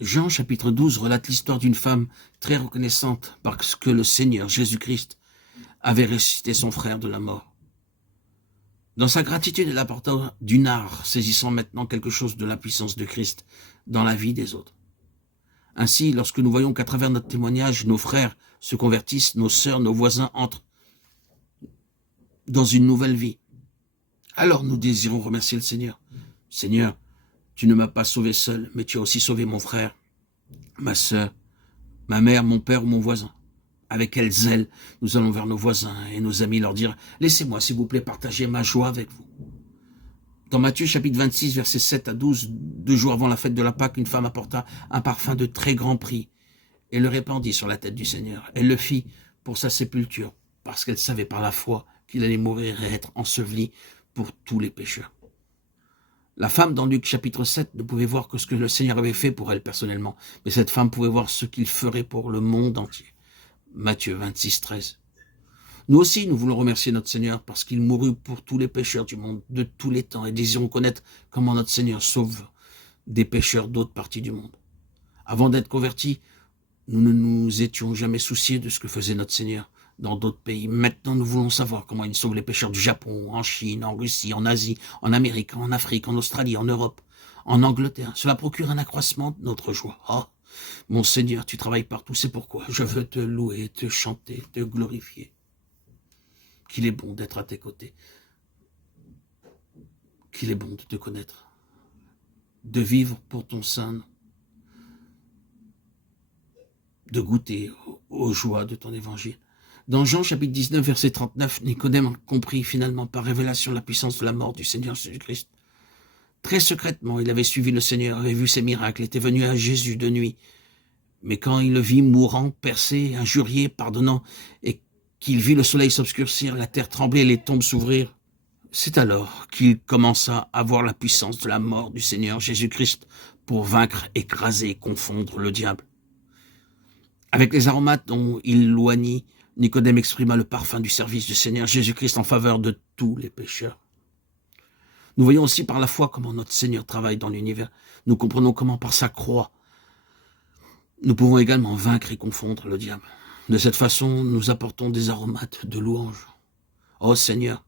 Jean chapitre 12 relate l'histoire d'une femme très reconnaissante parce que le Seigneur Jésus-Christ avait ressuscité son frère de la mort. Dans sa gratitude, elle apporta du nard, saisissant maintenant quelque chose de la puissance de Christ dans la vie des autres. Ainsi, lorsque nous voyons qu'à travers notre témoignage, nos frères se convertissent, nos sœurs, nos voisins entrent dans une nouvelle vie, alors nous désirons remercier le Seigneur. Seigneur, tu ne m'as pas sauvé seul, mais tu as aussi sauvé mon frère, ma sœur, ma mère, mon père ou mon voisin. Avec quel zèle nous allons vers nos voisins et nos amis leur dire « Laissez-moi, s'il vous plaît, partager ma joie avec vous. » Dans Matthieu chapitre 26, versets 7 à 12, 2 jours avant la fête de la Pâque, une femme apporta un parfum de très grand prix et le répandit sur la tête du Seigneur. Elle le fit pour sa sépulture, parce qu'elle savait par la foi qu'il allait mourir et être enseveli pour tous les pécheurs. La femme dans Luc chapitre 7 ne pouvait voir que ce que le Seigneur avait fait pour elle personnellement, mais cette femme pouvait voir ce qu'il ferait pour le monde entier. Matthieu 26, 13. Nous aussi, nous voulons remercier notre Seigneur parce qu'il mourut pour tous les pécheurs du monde, de tous les temps, et désirons connaître comment notre Seigneur sauve des pécheurs d'autres parties du monde. Avant d'être convertis, nous ne nous étions jamais souciés de ce que faisait notre Seigneur dans d'autres pays. Maintenant, nous voulons savoir comment il sauve les pécheurs du Japon, en Chine, en Russie, en Asie, en Amérique, en Afrique, en Australie, en Europe, en Angleterre. Cela procure un accroissement de notre joie. Oh, mon Seigneur, tu travailles partout, c'est pourquoi je veux te louer, te chanter, te glorifier. Qu'il est bon d'être à tes côtés. Qu'il est bon de te connaître. De vivre pour ton sein nom. De goûter aux joies de ton évangile. Dans Jean chapitre 19, verset 39, Nicodème comprit finalement par révélation la puissance de la mort du Seigneur Jésus-Christ. Très secrètement, il avait suivi le Seigneur, avait vu ses miracles, était venu à Jésus de nuit. Mais quand il le vit mourant, percé, injurié, pardonnant, et qu'il vit le soleil s'obscurcir, la terre trembler, les tombes s'ouvrir, c'est alors qu'il commença à voir la puissance de la mort du Seigneur Jésus-Christ pour vaincre, écraser et confondre le diable. Avec les aromates dont il loignit, Nicodème exprima le parfum du service du Seigneur Jésus-Christ en faveur de tous les pécheurs. Nous voyons aussi par la foi comment notre Seigneur travaille dans l'univers. Nous comprenons comment par sa croix, nous pouvons également vaincre et confondre le diable. De cette façon, nous apportons des aromates de louange. Ô Seigneur,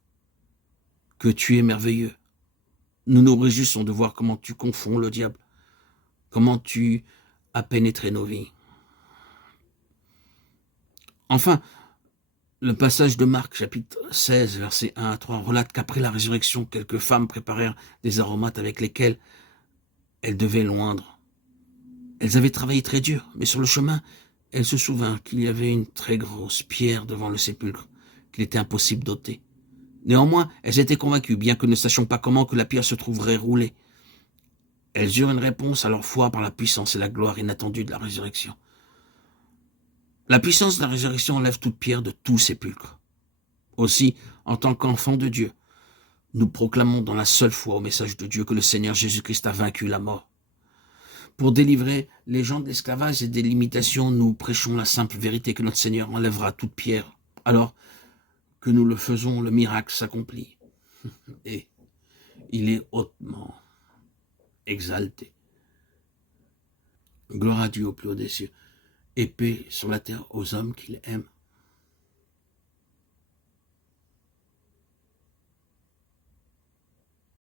que tu es merveilleux. Nous nous réjouissons de voir comment tu confonds le diable, comment tu as pénétré nos vies. Enfin, le passage de Marc, chapitre 16, versets 1 à 3, relate qu'après la résurrection, quelques femmes préparèrent des aromates avec lesquels elles devaient l'oindre. Elles avaient travaillé très dur, mais sur le chemin, elles se souvinrent qu'il y avait une très grosse pierre devant le sépulcre, qu'il était impossible d'ôter. Néanmoins, elles étaient convaincues, bien que ne sachant pas comment, que la pierre se trouverait roulée. Elles eurent une réponse à leur foi par la puissance et la gloire inattendue de la résurrection. La puissance de la résurrection enlève toute pierre de tout sépulcre. Aussi, en tant qu'enfants de Dieu, nous proclamons dans la seule foi au message de Dieu que le Seigneur Jésus-Christ a vaincu la mort. Pour délivrer les gens de l'esclavage et des limitations, nous prêchons la simple vérité que notre Seigneur enlèvera toute pierre. Alors que nous le faisons, le miracle s'accomplit. Et il est hautement exalté. Gloire à Dieu au plus haut des cieux, et paix sur la terre aux hommes qu'il aime.